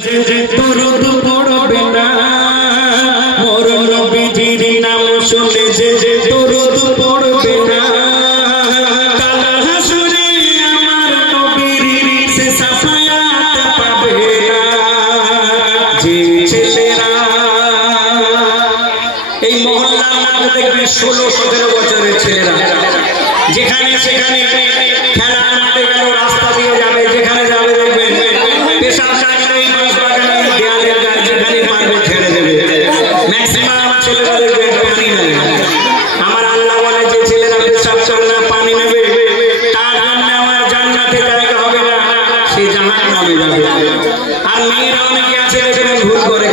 দরুদ পড়বে না মোর নবীজির নাম শুনে যে দরুদ পড়বে না কাল হাসরে আমার নবীর সে সাফায়াত পাবে না। যে ছেলেরা এই মহল্লার মধ্যে দেখবেন 16-17 বছরের ছেলেরা যেখানে সেখানে খেলার মাঠে গেল রাস্তা দিয়ে যাবে, যেখানে যাবে দেখবেন পেশাব চাইলে দেয়ালের গায়ে যেখানে পারবে ছেড়ে দেবে। ম্যাক্সিমাম ছেলেরা দেখবেন পানি নেবে। আমার আল্লাহ বলে যে ছেলেরা পেশাব করে না পানি নেবে তার জন্য আমার জান্নাতে জায়গা হবে না, সে জাহান্নামে যাবে। আর মেয়েরা অনেকে আছে দেখবেন ভুল করে